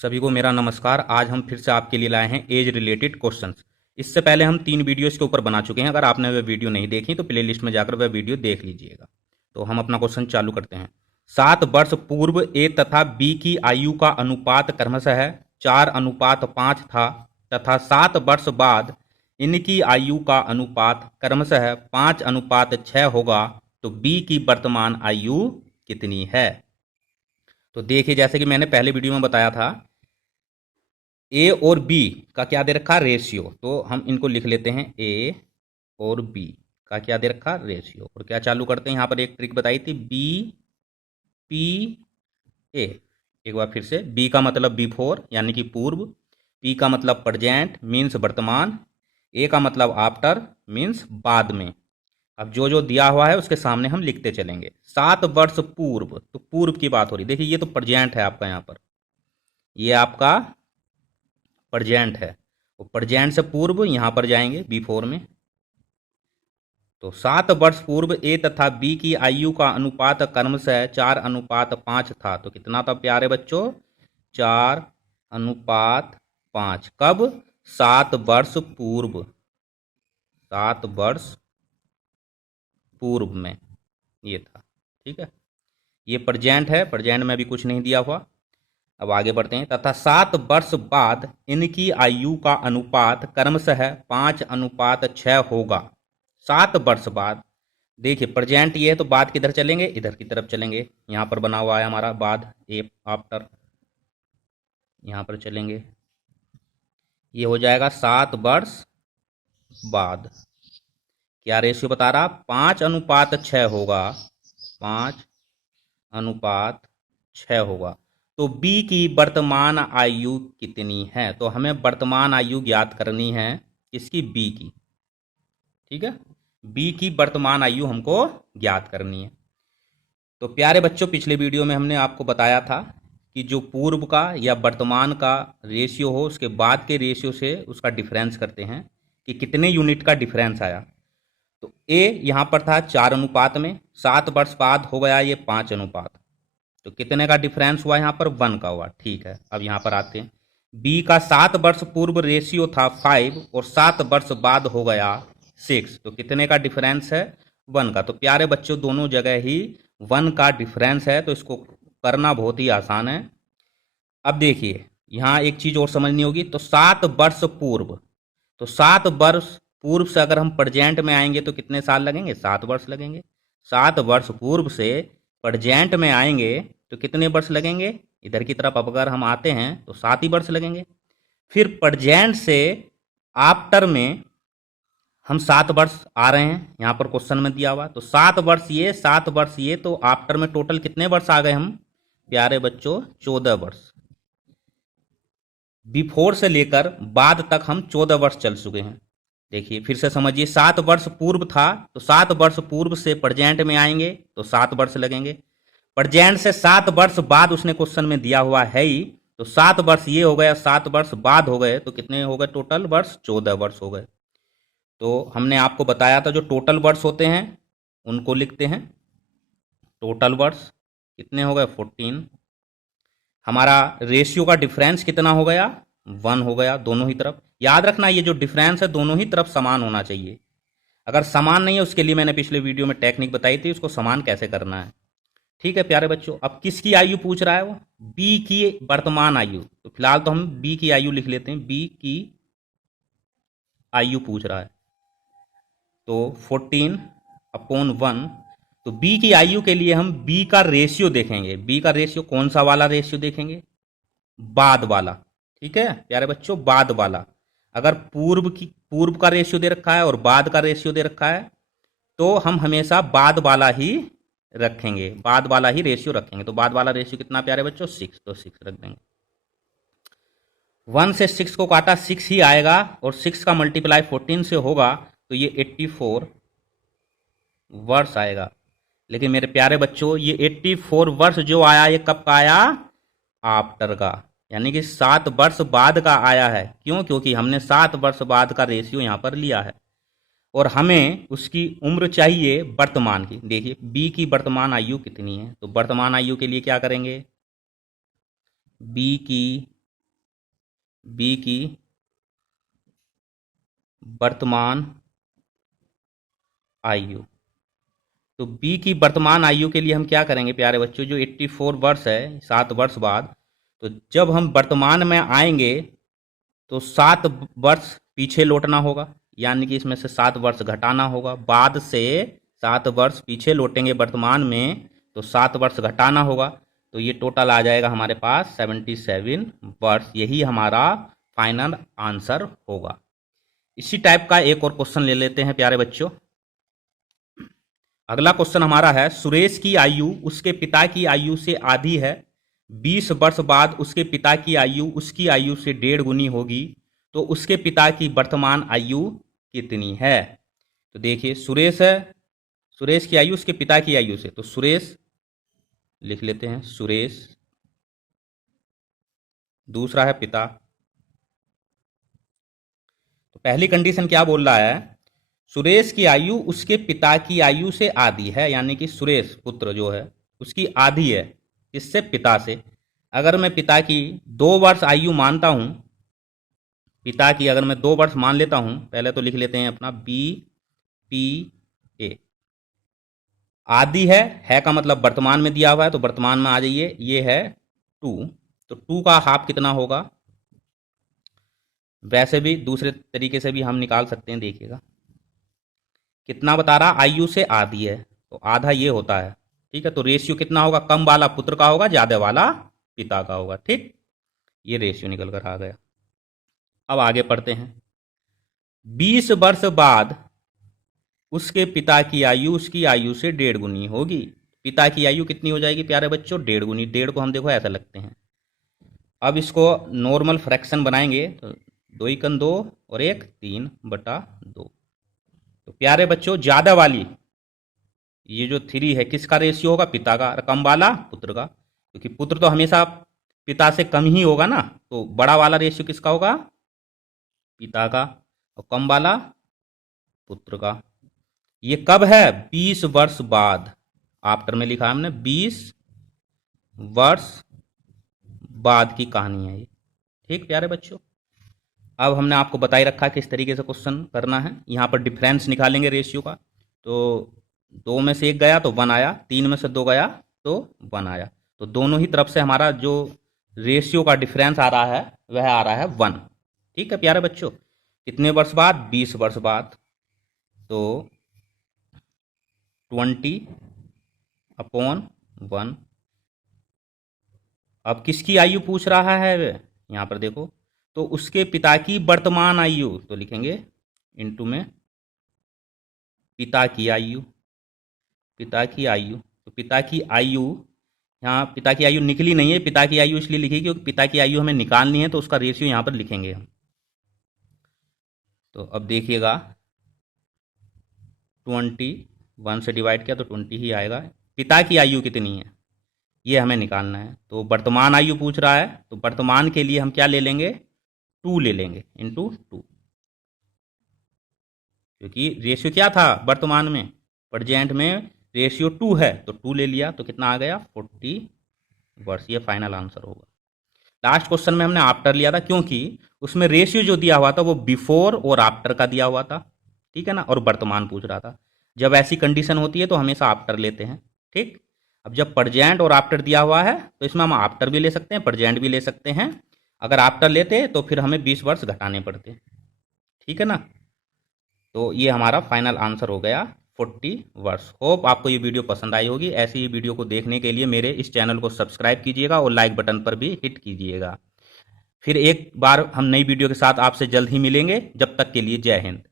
सभी को मेरा नमस्कार। आज हम फिर से आपके लिए लाए हैं एज रिलेटेड क्वेश्चंस। इससे पहले हम 3 वीडियोस के ऊपर बना चुके हैं। अगर आपने वह वीडियो नहीं देखी तो प्लेलिस्ट में जाकर वह वीडियो देख लीजिएगा। तो हम अपना क्वेश्चन चालू करते हैं। 7 वर्ष पूर्व ए तथा बी की आयु का अनुपात क्रमशः 4:5 था तथा 7 वर्ष बाद इनकी आयु का अनुपात क्रमशः 5:6 होगा, तो बी की वर्तमान आयु कितनी है। तो देखिए, जैसे कि मैंने पहले वीडियो में बताया था, ए और बी का क्या दे रखा, रेशियो। तो हम इनको लिख लेते हैं, ए और बी का क्या दे रखा, रेशियो। और क्या चालू करते हैं, यहाँ पर एक ट्रिक बताई थी, बी पी ए। एक बार फिर से, बी का मतलब बिफोर यानी कि पूर्व, पी का मतलब प्रेजेंट मीन्स वर्तमान, ए का मतलब आफ्टर मीन्स बाद में। अब जो जो दिया हुआ है उसके सामने हम लिखते चलेंगे। 7 वर्ष पूर्व, तो पूर्व की बात हो रही। देखिए, ये तो प्रेजेंट है आपका, यहाँ पर ये आपका प्रेजेंट है। वो प्रेजेंट से पूर्व यहाँ पर जाएंगे बिफोर में। तो 7 वर्ष पूर्व ए तथा बी की आयु का अनुपात क्रमशः 4:5 था। तो कितना था प्यारे बच्चों, 4:5। कब, 7 वर्ष पूर्व, 7 वर्ष पूर्व में ये था। ठीक है, ये प्रेजेंट है, प्रेजेंट में भी कुछ नहीं दिया हुआ। अब आगे बढ़ते हैं। तथा 7 वर्ष बाद इनकी आयु का अनुपात क्रमशः 5:6 होगा। 7 वर्ष बाद, देखिए प्रेजेंट ये है तो बाद किधर चलेंगे, इधर की तरफ चलेंगे। यहाँ पर बना हुआ है हमारा बाद, ए आफ्टर, यहाँ पर चलेंगे, ये हो जाएगा 7 वर्ष बाद। क्या रेशियो बता रहा, 5:6 होगा, 5:6 होगा। तो बी की वर्तमान आयु कितनी है। तो हमें वर्तमान आयु ज्ञात करनी है, किसकी, बी की। ठीक है, बी की वर्तमान आयु हमको ज्ञात करनी है। तो प्यारे बच्चों, पिछले वीडियो में हमने आपको बताया था कि जो पूर्व का या वर्तमान का रेशियो हो, उसके बाद के रेशियो से उसका डिफरेंस करते हैं कि कितने यूनिट का डिफरेंस आया। तो ए यहाँ पर था 4 में, 7 वर्ष बाद हो गया ये 5। तो कितने का डिफरेंस हुआ, यहाँ पर 1 का हुआ। ठीक है, अब यहाँ पर आते हैं। बी का 7 वर्ष पूर्व रेशियो था 5 और 7 वर्ष बाद हो गया 6। तो कितने का डिफरेंस है, 1 का। तो प्यारे बच्चों, दोनों जगह ही 1 का डिफरेंस है, तो इसको करना बहुत ही आसान है। अब देखिए, यहाँ एक चीज और समझनी होगी। तो 7 वर्ष पूर्व, तो 7 वर्ष पूर्व से अगर हम प्रेजेंट में आएंगे तो कितने साल लगेंगे, 7 वर्ष लगेंगे। 7 वर्ष पूर्व से प्रेजेंट में आएंगे तो कितने वर्ष लगेंगे, इधर की तरफ अब अगर हम आते हैं तो 7 ही वर्ष लगेंगे। फिर प्रेजेंट से आफ्टर में हम 7 वर्ष आ रहे हैं, यहाँ पर क्वेश्चन में दिया हुआ। तो 7 वर्ष ये, 7 वर्ष ये, तो आफ्टर में टोटल कितने वर्ष आ गए हम प्यारे बच्चों, 14 वर्ष। बिफोर से लेकर बाद तक हम 14 वर्ष चल चुके हैं। देखिए फिर से समझिए, 7 वर्ष पूर्व था तो 7 वर्ष पूर्व से प्रेजेंट में आएंगे तो 7 वर्ष लगेंगे। प्रेजेंट से 7 वर्ष बाद उसने क्वेश्चन में दिया हुआ है ही, तो 7 वर्ष ये हो गया, 7 वर्ष बाद हो गए, तो कितने हो गए टोटल वर्ष, 14 वर्ष हो गए। तो हमने आपको बताया था जो टोटल वर्ष होते हैं उनको लिखते हैं। टोटल वर्ष कितने हो गए, 14। हमारा रेशियो का डिफरेंस कितना हो गया, 1 हो गया दोनों ही तरफ। याद रखना, ये जो डिफरेंस है दोनों ही तरफ समान होना चाहिए। अगर समान नहीं है, उसके लिए मैंने पिछले वीडियो में टेक्निक बताई थी, उसको समान कैसे करना है। ठीक है प्यारे बच्चों, अब किसकी आयु पूछ रहा है वो, बी की वर्तमान आयु। तो फिलहाल तो हम बी की आयु लिख लेते हैं, बी की आयु पूछ रहा है। तो 14/1। तो बी की आयु के लिए हम बी का रेशियो देखेंगे। बी का रेशियो कौन सा वाला रेशियो देखेंगे, बाद वाला। ठीक है प्यारे बच्चों, बाद वाला। अगर पूर्व का रेशियो दे रखा है और बाद का रेशियो दे रखा है तो हम हमेशा बाद वाला ही रखेंगे, बाद वाला ही रेशियो रखेंगे। तो बाद वाला रेशियो कितना प्यारे बच्चों, 6। तो 6 रख देंगे। 1 से 6 को काटा, 6 ही आएगा, और 6 का मल्टीप्लाई 14 से होगा तो ये 84 वर्ष आएगा। लेकिन मेरे प्यारे बच्चों, ये 84 वर्ष जो आया, ये कब का आया, आफ्टर का, यानी कि 7 वर्ष बाद का आया है। क्यों, क्योंकि हमने 7 वर्ष बाद का रेशियो यहाँ पर लिया है और हमें उसकी उम्र चाहिए वर्तमान की। देखिए बी की वर्तमान आयु कितनी है, तो वर्तमान आयु के लिए क्या करेंगे, बी की बी की वर्तमान आयु। तो बी की वर्तमान आयु के लिए हम क्या करेंगे प्यारे बच्चों, जो 84 वर्ष है 7 वर्ष बाद, तो जब हम वर्तमान में आएंगे तो 7 वर्ष पीछे लौटना होगा, यानी कि इसमें से 7 वर्ष घटाना होगा, बाद से 7 वर्ष पीछे लौटेंगे वर्तमान में तो 7 वर्ष घटाना होगा, तो ये टोटल आ जाएगा हमारे पास 77 वर्ष। यही हमारा फाइनल आंसर होगा। इसी टाइप का एक और क्वेश्चन ले लेते हैं प्यारे बच्चों। अगला क्वेश्चन हमारा है, सुरेश की आयु उसके पिता की आयु से आधी है, 20 वर्ष बाद उसके पिता की आयु उसकी आयु से 1.5 गुनी होगी, तो उसके पिता की वर्तमान आयु कितनी है। तो देखिए सुरेश है, सुरेश की आयु उसके पिता की आयु से, तो सुरेश लिख लेते हैं, सुरेश, दूसरा है पिता। तो पहली कंडीशन क्या बोल रहा है, सुरेश की आयु उसके पिता की आयु से आधी है, यानी कि सुरेश पुत्र जो है उसकी आधी है, इससे पिता से। अगर मैं पिता की 2 वर्ष आयु मानता हूं, पिता की अगर मैं 2 वर्ष मान लेता हूं, पहले तो लिख लेते हैं अपना बी पी ए। आधी है का मतलब वर्तमान में दिया हुआ है, तो वर्तमान में आ जाइए, ये है 2, तो 2 का हाफ कितना होगा। वैसे भी दूसरे तरीके से भी हम निकाल सकते हैं, देखिएगा कितना बता रहा, आयु से आधी है तो आधा ये होता है, ठीक है। तो रेशियो कितना होगा, कम वाला पुत्र का होगा, ज्यादा वाला पिता का होगा, ठीक। ये रेशियो निकल कर आ गया। अब आगे पढ़ते हैं, 20 वर्ष बाद उसके पिता की आयु उसकी आयु से 1.5 गुनी होगी। पिता की आयु कितनी हो जाएगी प्यारे बच्चों, 1.5 गुनी। 1.5 को हम देखो ऐसा लगते हैं। अब इसको नॉर्मल फ्रैक्शन बनाएंगे तो 2 एकम 2 और 1 3/2। तो प्यारे बच्चों ज्यादा वाली ये जो 3 है किसका रेशियो होगा, पिता का, और कम वाला पुत्र का, क्योंकि पुत्र तो हमेशा पिता से कम ही होगा ना, तो बड़ा वाला रेशियो किसका होगा, पिता का, और कम वाला पुत्र का। ये कब है, 20 वर्ष बाद, आफ्टर में लिखा है हमने, 20 वर्ष बाद की कहानी है ये, ठीक प्यारे बच्चों। अब हमने आपको बताई रखा है किस तरीके से क्वेश्चन करना है। यहाँ पर डिफरेंस निकालेंगे रेशियो का, तो 2 में से 1 गया तो 1 आया, 3 में से 2 गया तो 1 आया, तो दोनों ही तरफ से हमारा जो रेशियो का डिफरेंस आ रहा है वह आ रहा है 1, ठीक है प्यारे बच्चों। कितने वर्ष बाद, 20 वर्ष बाद, तो 20/1। अब किसकी आयु पूछ रहा है, यहाँ पर देखो, तो उसके पिता की वर्तमान आयु, तो लिखेंगे इनटू में पिता की आयु, पिता की आयु। तो पिता की आयु, यहाँ पिता की आयु निकली नहीं है, पिता की आयु इसलिए लिखी क्योंकि पिता की आयु हमें निकालनी है, तो उसका रेशियो यहाँ पर लिखेंगे हम। तो अब देखिएगा 21 से डिवाइड किया तो 20 ही आएगा। पिता की आयु कितनी है ये हमें निकालना है, तो वर्तमान आयु पूछ रहा है, तो वर्तमान के लिए हम क्या ले लेंगे, 2 ले लेंगे, इंटू 2, क्योंकि रेशियो क्या था वर्तमान में, प्रेजेंट में रेशियो 2 है, तो 2 ले लिया, तो कितना आ गया 40 वर्ष। ये फाइनल आंसर होगा। लास्ट क्वेश्चन में हमने आफ्टर लिया था, क्योंकि उसमें रेशियो जो दिया हुआ था वो बिफोर और आफ्टर का दिया हुआ था, ठीक है ना, और वर्तमान पूछ रहा था। जब ऐसी कंडीशन होती है तो हमेशा आफ्टर लेते हैं, ठीक। अब जब प्रेजेंट और आफ्टर दिया हुआ है तो इसमें हम आफ्टर भी ले सकते हैं, प्रेजेंट भी ले सकते हैं। अगर आफ्टर लेते तो फिर हमें 20 वर्ष घटाने पड़ते, ठीक है ना। तो ये हमारा फाइनल आंसर हो गया 40 वर्ष। होप आपको ये वीडियो पसंद आई होगी। ऐसी ही वीडियो को देखने के लिए मेरे इस चैनल को सब्सक्राइब कीजिएगा और लाइक बटन पर भी हिट कीजिएगा। फिर एक बार हम नई वीडियो के साथ आपसे जल्द ही मिलेंगे। जब तक के लिए जय हिंद।